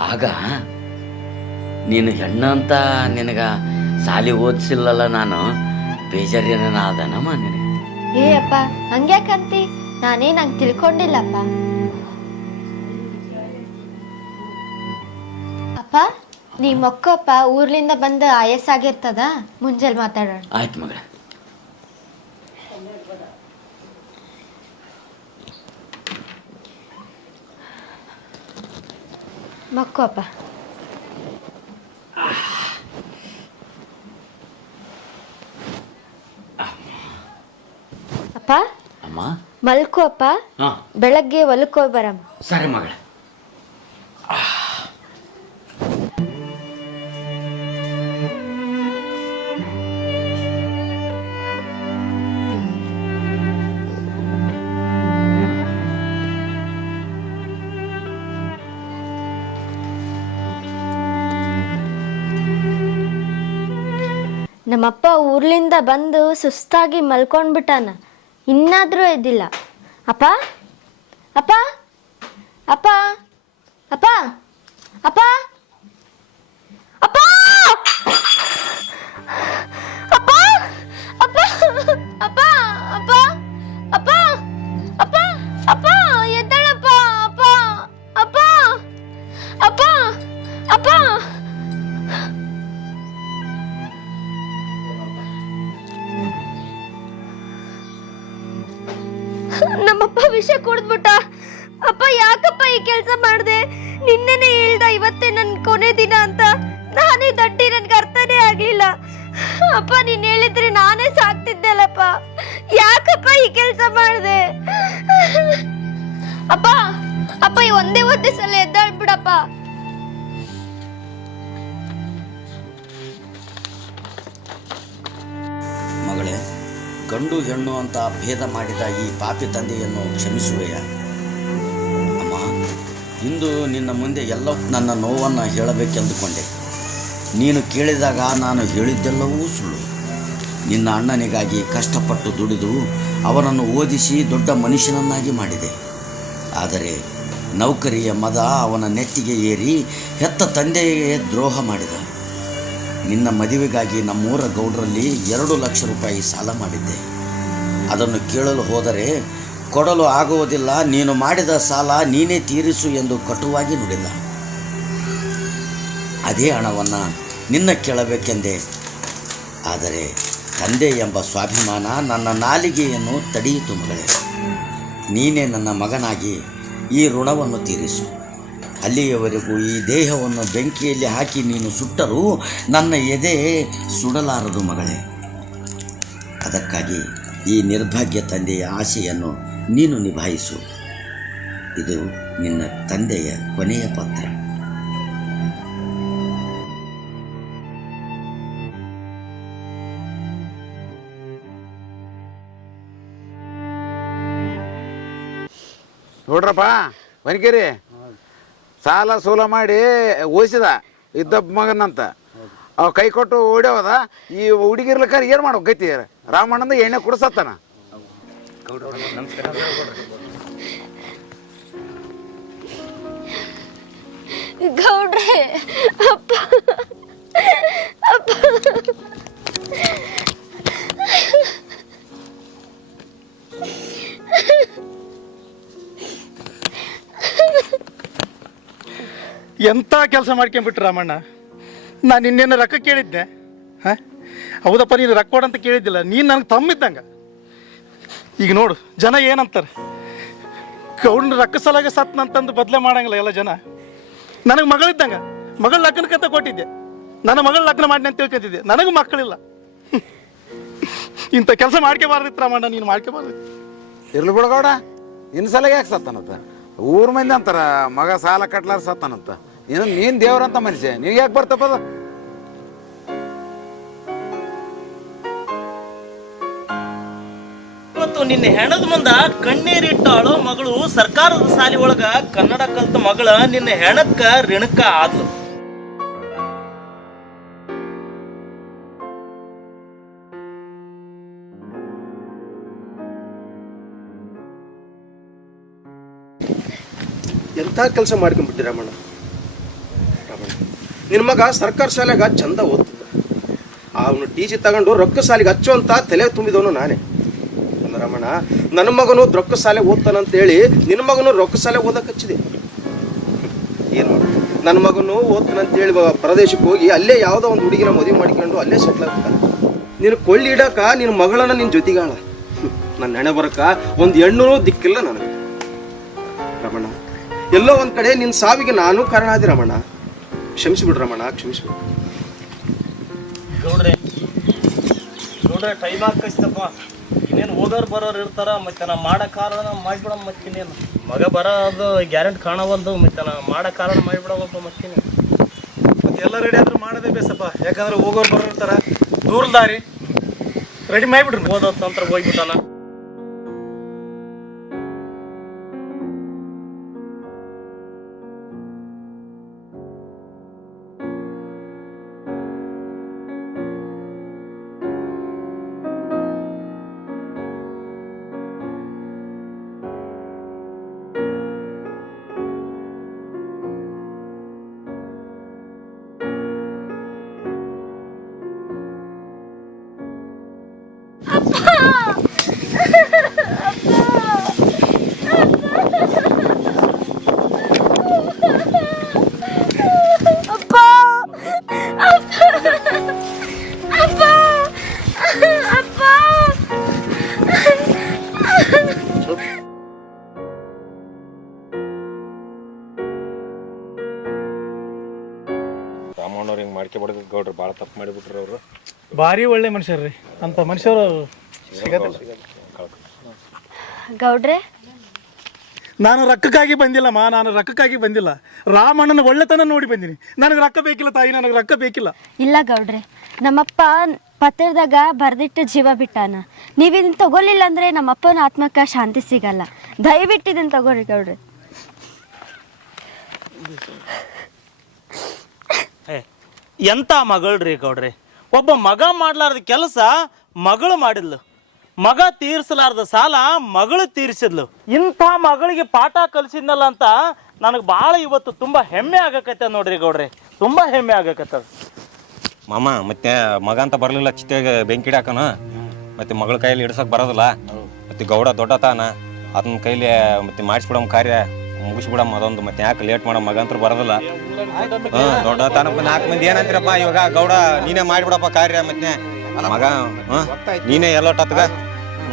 ಆಗ ನೀನು ಹೆಣ್ಣು ಅಂತ ನಿನಗ ಸಾಲಿ ಓದಿಸಿಲ್ಲಲ್ಲ, ನಾನು ಬೇಜಾರೇನ ಆದನಮ್ಮ ನಿನಗೆ? ಏ ಅಪ್ಪ, ಹಂಗ್ಯಾಕಂತಿ? ನಾನೇನ್ ಹಂಗ್ ತಿಳ್ಕೊಂಡಿಲ್ಲಪ್ಪ. ಅಪ್ಪ, ನೀ ಮಕ್ಕಪ್ಪ ಊರ್ಲಿಂದ ಬಂದು ಆಯಸ್ಸಾಗಿರ್ತದ, ಮುಂಜಾನೆ ಮಾತಾಡೋಣ. ಆಯ್ತು ಮಗಳ. ಮಕ್ಕೋ ಅಪ್ಪ. ಅಪ್ಪ ಅಮ್ಮ, ಮಲ್ಕೋ ಅಪ್ಪ, ಹಾಂ ಬೆಳಗ್ಗೆ ಹೊಲಕ್ಕೆ ಹೋಗಿ ಬರಮ್ಮ. ಸರಿ ಮಗಳ. ನಮ್ಮಪ್ಪ ಊರ್ಲಿಂದ ಬಂದು ಸುಸ್ತಾಗಿ ಮಲ್ಕೊಂಡ್ಬಿಟ್ಟಾನ, ಇನ್ನಾದ್ರೂ ಎದ್ದಿಲ್ಲ. ಅಪ್ಪ ಅಪ್ಪ ಅಪ್ಪ ಅಪ್ಪ ಅಪ್ಪ ಅಪ್ಪ ಅಪ್ಪ ಅಪ್ಪ ಅಪ್ಪ ಅಪ್ಪ ಅಪ್ಪ ಅಪ್ಪ ಅಪ್ಪ ಎದ್ದಳಪ್ಪ. ಅಪ್ಪ ಅಪ್ಪ ಅಪ್ಪ ಅಪ್ಪ. ನಮ್ಮಪ್ಪ ವಿಷ ಕುಡಿದ್ಬಿಟ್ಟ. ಅಪ್ಪ, ಯಾಕಪ್ಪ ಈ ಕೆಲಸ ಮಾಡಿದೆ? ನಿನ್ನೆನೆ ಹೇಳ್ದ ಇವತ್ತೇ ನನ್ನ ಕೊನೆ ದಿನ ಅಂತ. ನಾನೇ ದಡ್ಡಿ, ನನ್ಗೆ ಅರ್ಥನೇ ಆಗ್ಲಿಲ್ಲ. ಅಪ್ಪ, ನೀನ್ ಹೇಳಿದ್ರೆ ನಾನೇ ಸಾಕ್ತಿದ್ದೆಲ್ಲಪ್ಪ. ಯಾಕಪ್ಪ ಈ ಕೆಲಸ ಮಾಡಿದೆ? ಅಪ್ಪ ಅಪ್ಪ, ಈ ಒಂದೇ ಸಲ ಎದ್ದಾಳ್ಬಿಡಪ್ಪ. ಮಗಳೇ, ಗಂಡು ಹೆಣ್ಣು ಅಂತ ಭೇದ ಮಾಡಿದ ಈ ಪಾಪಿ ತಂದೆಯನ್ನು ಕ್ಷಮಿಸುವೆಯಾ? ಅಮ್ಮ, ಇಂದು ನಿನ್ನ ಮುಂದೆ ಎಲ್ಲ ನನ್ನ ನೋವನ್ನು ಹೇಳಬೇಕೆಂದುಕೊಂಡೆ. ನೀನು ಕೇಳಿದಾಗ ನಾನು ಹೇಳಿದ್ದೆಲ್ಲವೂ ಸುಳ್ಳು. ನಿನ್ನ ಅಣ್ಣನಿಗಾಗಿ ಕಷ್ಟಪಟ್ಟು ದುಡಿದು ಅವನನ್ನು ಓದಿಸಿ ದೊಡ್ಡ ಮನುಷ್ಯನನ್ನಾಗಿ ಮಾಡಿದೆ. ಆದರೆ ನೌಕರಿಯ ಮದ ಅವನ ನೆತ್ತಿಗೆ ಏರಿ ಹೆತ್ತ ತಂದೆಯೇ ದ್ರೋಹ ಮಾಡಿದ. ನಿನ್ನ ಮದುವೆಗಾಗಿ ನಮ್ಮೂರ ಗೌಡರಲ್ಲಿ 2 ಲಕ್ಷ ರೂಪಾಯಿ ಸಾಲ ಮಾಡಿದ್ದೆ. ಅದನ್ನು ಕೇಳಲು ಹೋದರೆ ಕೊಡಲು ಆಗುವುದಿಲ್ಲ, ನೀನು ಮಾಡಿದ ಸಾಲ ನೀನೇ ತೀರಿಸು ಎಂದು ಕಟುವಾಗಿ ನುಡಿದ. ಅದೇ ಹಣವನ್ನು ನಿನ್ನ ಕೇಳಬೇಕೆಂದೆ. ಆದರೆ ತಂದೆ ಎಂಬ ಸ್ವಾಭಿಮಾನ ನನ್ನ ನಾಲಿಗೆಯನ್ನು ತಡೆಯಿತು. ಮಗಳೇ, ನೀನೇ ನನ್ನ ಮಗನಾಗಿ ಈ ಋಣವನ್ನು ತೀರಿಸು. ಅಲ್ಲಿಯವರೆಗೂ ಈ ದೇಹವನ್ನು ಬೆಂಕಿಯಲ್ಲಿ ಹಾಕಿ ನೀನು ಸುಟ್ಟರೂ ನನ್ನ ಎದೆ ಸುಡಲಾರದು ಮಗಳೇ. ಅದಕ್ಕಾಗಿ ಈ ನಿರ್ಭಾಗ್ಯ ತಂದೆಯ ಆಸೆಯನ್ನು ನೀನು ನಿಭಾಯಿಸು. ಇದು ನಿನ್ನ ತಂದೆಯ ಕೊನೆಯ ಪತ್ರ. ನೋಡ್ರಪ್ಪ, ವನಕೇರಿ ಸಾಲ ಸೂಲ ಮಾಡಿ ಓದಿಸಿದ ಇದ್ದಪ್ಪ ಮಗನಂತ. ಅವ ಕೈ ಕೊಟ್ಟು ಓಡ್ಯವದ. ಈ ಹುಡುಗಿರ್ಲಿಕ್ಕಾರ ಏನು ಮಾಡ್ಬೇಕೈತಿ? ರಾಮಣ್ಣಂದ ಎಣ್ಣೆ ಕುಡಿಸತ್ತಾನ. ಗೌಡ್ರೆ, ಅಪ್ಪ ಅಪ್ಪ. ಎಂಥ ಕೆಲಸ ಮಾಡ್ಕೊಂಬಿಟ್ರು ರಾಮಣ್ಣ. ನಾನು ಇನ್ನೇನು ರೊಕ್ಕ ಕೇಳಿದ್ದೆ? ಹಾಂ, ಹೌದಪ್ಪ, ನೀನು ರೊಕ್ಕ ಕೊಡಂತ ಕೇಳಿದ್ದಿಲ್ಲ. ನೀನು ನನಗೆ ತಮ್ಮಿದ್ದಂಗೆ. ಈಗ ನೋಡು ಜನ ಏನಂತಾರೆ, ಗೌಡ್ನ ರೊಕ್ಕ ಸಲಾಗೆ ಸತ್ನಂತಂದು ಬದಲೇ ಮಾಡಂಗಿಲ್ಲ ಎಲ್ಲ ಜನ. ನನಗೆ ಮಗಳಿದ್ದಂಗೆ, ಮಗಳ ಲಗ್ನಕ್ಕಂತ ಕೊಟ್ಟಿದ್ದೆ. ನನ್ನ ಮಗಳ ಲಗ್ನ ಮಾಡಿ ಅಂತ ತಿಳ್ಕೊತಿದ್ದೆ. ನನಗೂ ಮಕ್ಕಳಿಲ್ಲ. ಇಂಥ ಕೆಲಸ ಮಾಡ್ಕೋಬಾರ್ದಿತ್ತು ರಾಮಣ್ಣ, ನೀನು ಮಾಡ್ಕೋಬಾರ್ದಿತ್ತು. ಇರ್ಲಿ ಬಿಡಗೌಡ, ಇನ್ನು ಸಲ ಯಾಕೆ ಸತ್ತಾನಂತ? ಊರ್ ಮಂದಿ ಅಂತಾರ ಮಗ ಸಾಲ ಕಟ್ಲಾರ ಸತ್ತಾನಂತ. ನೀನು ದೇವ್ರಂತ ಮನುಷ್ಯ, ನೀವು ಯಾಕೆ ಬರ್ತಪ್ಪದ? ಇವತ್ತು ನಿನ್ನ ಹೆಣದ ಮುಂದ ಕಣ್ಣೀರಿಟ್ಟಾಳು ಮಗಳು ಸರ್ಕಾರದ ಶಾಲೆ ಒಳಗ ಕನ್ನಡ ಕಲ್ತ ಮಗಳ ನಿನ್ನ ಹೆಣಕ್ಕ ಋಣಕ್ಕ ಆದ್ಲು. ಎಂಥ ಕೆಲಸ ಮಾಡ್ಕೊಂಡ್ಬಿಟ್ಟಿ ರಮಣ. ನಿನ್ನ ಮಗ ಸರ್ಕಾರ ಶಾಲೆಗ ಚಂದ ಓದ್ತಿದ್ದ, ಅವನು ಟಿ ಸಿ ತಗೊಂಡು ರೊಕ್ಕ ಸಾಲಿಗೆ ಹಚ್ಚುವಂತ ತಲೆ ತುಂಬಿದವನು ನಾನೇ. ರಮಣ, ನನ್ನ ಮಗನು ರೊಕ್ಕ ಶಾಲೆ ಓದ್ತಾನಂತೇಳಿ ನಿನ್ನ ಮಗನು ರೊಕ್ಕ ಶಾಲೆ ಓದಕ್ಕೆ ಹಚ್ಚಿದೆ. ಏನು ಮಾಡ, ನನ್ನ ಮಗನು ಓದ್ತಾನಂತೇಳಿ ಪ್ರದೇಶಕ್ಕೆ ಹೋಗಿ ಅಲ್ಲೇ ಯಾವುದೋ ಒಂದು ಹುಡುಗಿನ ಮದುವೆ ಮಾಡಿಕೊಂಡು ಅಲ್ಲೇ ಸೆಟ್ಲ್ ಆಗ್ತಾನೆ. ನೀನು ಕೊಳ್ಳಿ ಇಡಕ ನಿನ್ನ ಮಗಳನ್ನ ನಿನ್ನ ಜೊತೆಗಾಳ. ನನ್ನ ನೆನೆ ಬರಕ ಒಂದು ಹೆಣ್ಣು ದಿಕ್ಕಿಲ್ಲ ನನಗೆ ರಮಣ. ಎಲ್ಲೋ ಒಂದು ಕಡೆ ನಿನ್ನ ಸಾವಿಗೆ ನಾನು ಕಾರಣ ಆದಿ ರಮಣ. ಕ್ಷಮಿಸ್ಬಿಡು ರಮಣ, ಕ್ಷಮಿಸ್ಬಿಡು. ಗೌಡ್ರೆ ಟೈಮ್ ಹಾಕೈತಪ್ಪ. ಇನ್ನೇನು ಹೋಗೋರು ಬರೋರು ಇರ್ತಾರ, ಮತ್ತೆ ನಾ ಮಾಡೋ ಕಾರಣ ಮಾಡಿಬಿಡ. ಮತ್ತಿನ್ನೇನು ಮಗ ಬರೋದು ಗ್ಯಾರಂಟಿ ಕಾಣವಲ್ದು, ಮತ್ತೆ ನಾ ಮಾಡೋ ಕಾರಣ ಮಾಡಿಬಿಡವಪ್ಪ. ಮತ್ತಿನ್ನೇನು ಮತ್ತೆ ಎಲ್ಲ ರೆಡಿ ಆದ್ರೂ ಮಾಡೋದೇ ಬೇಸಪ್ಪ. ಯಾಕಂದ್ರೆ ಹೋಗೋರು ಬರೋರು ಇರ್ತಾರ, ದೂರ ದಾರಿ ರೆಡಿ ಮಾಡಿಬಿಡ್ರಿ. ಓದೋ ತಂತ್ರ ಹೋಗ್ಬಿಟ್ಟಾನ. ರಾಮಣ್ಣವ್ರು ಹಿಂಗೆ ಮಾಡ್ಕೊಬಾರ್ದು ಗೌಡ್ರು, ಭಾಳ ತಪ್ಪು ಮಾಡಿಬಿಟ್ರು ಅವರು. ಭಾರಿ ಒಳ್ಳೆ ಮನುಷ್ಯರ್ರಿ, ಅಂತ ಮನುಷ್ಯರು ಸಿಗೋದಿಲ್ಲ. ಗೌಡ್ರೆ, ನಾನು ರೊಕ್ಕಕ್ಕಾಗಿ ಬಂದಿಲ್ಲಮ್ಮ, ನಾನು ರೊಕ್ಕಕ್ಕಾಗಿ ಬಂದಿಲ್ಲ. ರಾಮಣ್ಣನ ಒಳ್ಳೆತನ ನೋಡಿ ಬಂದೀನಿ. ನನಗೆ ರೊಕ್ಕ ಬೇಕಿಲ್ಲ ತಾಯಿ, ನನಗೆ ರೊಕ್ಕ ಬೇಕಿಲ್ಲ. ಇಲ್ಲ ಗೌಡ್ರೆ, ನಮ್ಮಪ್ಪ ಪತ್ರದಾಗ ಬರ್ದಿಟ್ಟು ಜೀವ ಬಿಟ್ಟಾನ. ನೀವಿದನ್ನ ತಗೊಳ್ಳಿಲ್ಲ ಅಂದ್ರೆ ನಮ್ಮಪ್ಪನ ಆತ್ಮಕ್ಕೆ ಶಾಂತಿ ಸಿಗಲ್ಲ. ದಯವಿಟ್ಟು ಇದನ್ನ ತಗೋರಿ ಗೌಡ್ರೆ. ಎಂಥ ಮಗಳ್ರಿ ಗೌಡ್ರಿ. ಒಬ್ಬ ಮಗ ಮಾಡ್ಲಾರ್ದ ಕೆಲಸ ಮಗಳು ಮಾಡಿದ್ಲು, ಮಗ ತೀರ್ಸಲಾರ್ದ ಸಾಲ ಮಗಳು ತೀರಿಸಿದ್ಲು. ಇಂಥ ಮಗಳಿಗೆ ಪಾಠ ಕಲಿಸಿದ್ನಲ್ಲ ಅಂತ ನನಗೆ ಭಾಳ ಇವತ್ತು ತುಂಬ ಹೆಮ್ಮೆ ಆಗಕತ್ತ ನೋಡ್ರಿ ಗೌಡ್ರಿ, ತುಂಬ ಹೆಮ್ಮೆ ಆಗಕತ್ತದ. ಮಾಮ ಮತ್ತೆ ಮಗ ಅಂತ ಬರಲಿಲ್ಲ, ಚಿತೆಗೆ ಬೆಂಕಿ ಇಡಾಕನ, ಮತ್ತೆ ಮಗಳ ಕೈಯಲ್ಲಿ ಇಡ್ಸಕ್ ಬರೋದಿಲ್ಲ. ಮತ್ತೆ ಗೌಡ ದೊಡ್ಡ ತಾನ, ಅದನ್ನ ಕೈಲಿ ಮತ್ತೆ ಮಾಡಿಸ್ಬಿಡಮ್, ಕಾರ್ಯ ಮುಗಿಸ್ಬಿಡಮ್ ಅದೊಂದು. ಮತ್ತೆ ಯಾಕೆ ಲೇಟ್ ಮಾಡಮ್, ಮಗ ಅಂತ ಬರೋದಿಲ್ಲ. ದೊಡ್ಡ ತಾನ 4 ಮಂದಿ ಏನಂತೀರಪ್ಪ ಇವಾಗ, ಗೌಡ ನೀನೇ ಮಾಡಿಬಿಡಪ್ಪ ಕಾರ್ಯ. ಮತ್ತೆ ಮಗ ನೀನೇ ಎಲ್ಲೋಟತ್ಗ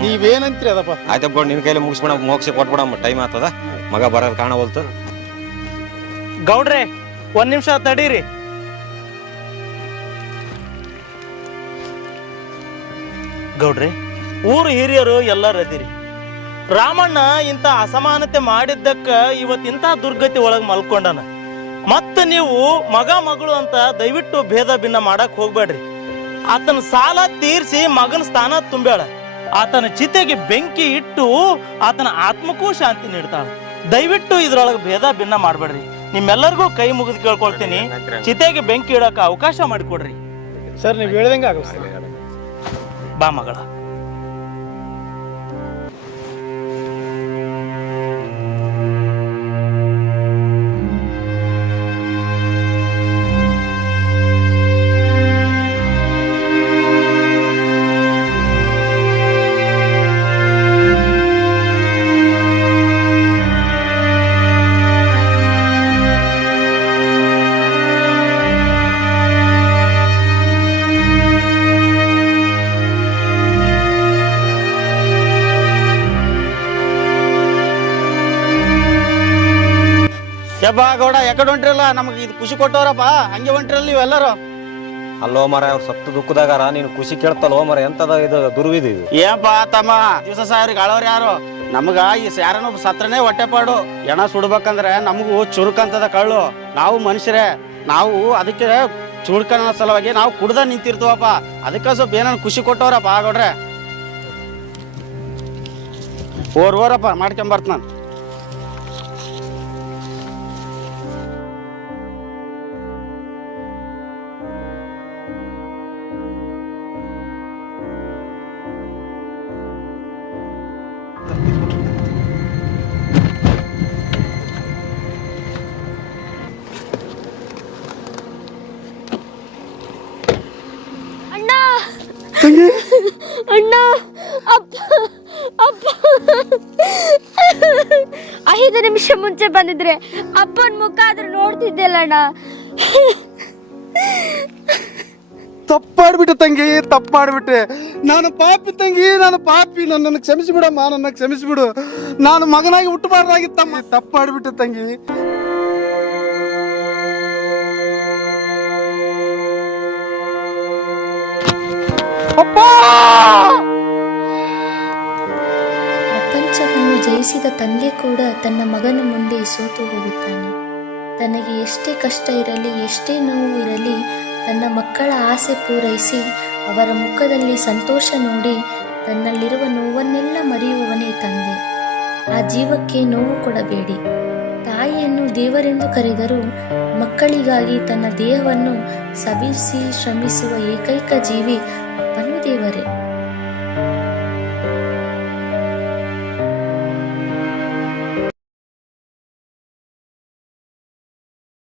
ನೀವೇನಂತೀರಿ ಅದಪ್ಪ? ಆಯ್ತಪ್ಪ ಗೌಡ, ನಿನ್ನ ಕೈಲಿ ಮುಗಿಸ್ಬಿಡ, ಮೋಕ್ಷ ಕೊಟ್ಬಿಡಮ್. ಟೈಮ್ ಆಗ್ತದ, ಮಗ ಬರೋದು ಕಾಣವಲ್ತು. ಗೌಡ್ರೆ 1 ನಿಮಿಷ ತಡೀರಿ. ಗೌಡ್ರೆ, ಊರು ಹಿರಿಯರು ಎಲ್ಲರೂ ಅದಿರಿ. ರಾಮಣ್ಣ ಇಂಥ ಅಸಮಾನತೆ ಮಾಡಿದ್ದಕ್ಕ ಇವತ್ತಿಂಥ ದುರ್ಗತಿ ಒಳಗೆ ಮಲ್ಕೊಂಡನ. ಮತ್ತೆ ನೀವು ಮಗ ಮಗಳು ಅಂತ ದಯವಿಟ್ಟು ಭೇದ ಭಿನ್ನ ಮಾಡಕ್ ಹೋಗ್ಬೇಡ್ರಿ. ಆತನ ಸಾಲ ತೀರಿಸಿ ಮಗನ ಸ್ಥಾನ ತುಂಬ್ಯಾಳ. ಆತನ ಚಿತೆಗೆ ಬೆಂಕಿ ಇಟ್ಟು ಆತನ ಆತ್ಮಕ್ಕೂ ಶಾಂತಿ ನೀಡ್ತಾಳ. ದಯವಿಟ್ಟು ಇದ್ರೊಳಗೆ ಭೇದ ಭಿನ್ನ ಮಾಡಬೇಡ್ರಿ. ನಿಮ್ಮೆಲ್ಲರಿಗೂ ಕೈ ಮುಗಿದು ಕೇಳ್ಕೊಳ್ತೀನಿ, ಚಿತೆಗೆ ಬೆಂಕಿ ಇಡಕ್ಕೆ ಅವಕಾಶ ಮಾಡಿಕೊಡ್ರಿ. ಸರ್, ನೀವು ಹೇಳ್ದಂಗೆ ಆಗುತ್ತೆ. ಬಾ ಮಗಳ. ಯಬ್ಬಾ ಗೌಡ, ಯಾಕಡೆ ಹೊಂಟ್ರಲ್ಲ? ನಮಗೆ ಇದು ಖುಷಿ ಕೊಟ್ಟವ್ರಪ್ಪ, ಹಂಗೆ ಹೊಂಟ್ರಲ್ಲ ನೀವೆಲ್ಲರೂ. ಅಲ್ಲೋ ಮರ, ಅವ್ರು ಸತ್ತು ದುಃಖದಾಗಾರ ನೀನು ಖುಷಿ ಕೇಳ್ತಲ್ಲೋ ಮರ, ಎಂತದ ಇದು ದುರ್ವಿಧಿ ಇದು. ಏನಪ್ಪಾ ತಮ್ಮ, ದಿವಸ ಸಾವ್ರಿಗೆ ಆಳವ್ರು ಯಾರು? ನಮಗ ಈ ಯಾರನ್ನೊಬ್ಬ ಸತ್ರನೇ ಹೊಟ್ಟೆಪಾಡು. ಎಣ ಸುಡ್ಬೇಕಂದ್ರೆ ನಮಗೂ ಚುರುಕಂತದ ಕಳ್ಳು. ನಾವು ಮನುಷ್ಯರೇ, ನಾವು ಅದಕ್ಕೆ ಚುಡ್ಕನ ಸಲುವಾಗಿ ನಾವು ಕುಡ್ದ ನಿಂತಿರ್ತೀವಪ್ಪ. ಅದಕ್ಕೆ ಸ್ವಲ್ಪ ಏನಾರು ಖುಷಿ ಕೊಟ್ಟವ್ರಪ್ಪ ಗೌಡ್ರೆ. ಓರಪ್ಪ ಮಾಡ್ಕೊಂಬರ್ತ ನಾನು. ಅಣ್ಣ ಅಪ್ಪ ಅಪ್ಪ 5 ನಿಮಿಷ ಮುಂಚೆ ಬಂದಿದ್ರೆ ಅಪ್ಪನ ಮುಖ ಆದ್ರೂ ನೋಡ್ತಿದ್ದೆಲ್ಲ ಅಣ್ಣ. ತಪ್ಪಾಡ್ಬಿಟ್ಟೆ ತಂಗಿ, ತಪ್ಪು ಮಾಡಿಬಿಟ್ಟೆ. ನಾನು ಪಾಪಿ ತಂಗಿ, ನಾನು ಪಾಪಿ. ನನ್ನನ್ನು ಕ್ಷಮಿಸಿಬಿಡಮ್ಮ, ನನ್ನ ಕ್ಷಮಿಸಿಬಿಡು. ನಾನು ಮಗನಾಗಿ ಹುಟ್ಟಬಾರ್ದಾಗಿತ್ತಮ್ಮ. ತಪ್ಪಾಡ್ಬಿಟ್ಟೆ ತಂಗಿ. ಪ್ರಪಂಚವನ್ನು ಜಯಿಸಿದ ತಂದೆ ಕೂಡ ತನ್ನ ಮಗನ ಮುಂದೆ ಸೋತು ಹೋಗುತ್ತಾನೆ. ತನಗೆ ಎಷ್ಟೇ ಕಷ್ಟ ಇರಲಿ, ಎಷ್ಟೇ ನೋವು ಇರಲಿ, ತನ್ನ ಮಕ್ಕಳ ಆಸೆ ಪೂರೈಸಿ ಅವರ ಮುಖದಲ್ಲಿ ಸಂತೋಷ ನೋಡಿ ತನ್ನಲ್ಲಿರುವ ನೋವನ್ನೆಲ್ಲ ಮರೆಯುವವನೇ ತಂದೆ. ಆ ಜೀವಕ್ಕೆ ನೋವು ಕೊಡಬೇಡಿ. ತಾಯಿಯನ್ನು ದೇವರೆಂದು ಕರೆದರೂ ಮಕ್ಕಳಿಗಾಗಿ ತನ್ನ ದೇಹವನ್ನು ಸವಿಸಿ ಶ್ರಮಿಸುವ ಏಕೈಕ ಜೀವಿ ಅಪ್ಪನೂ ದೇವರೇ.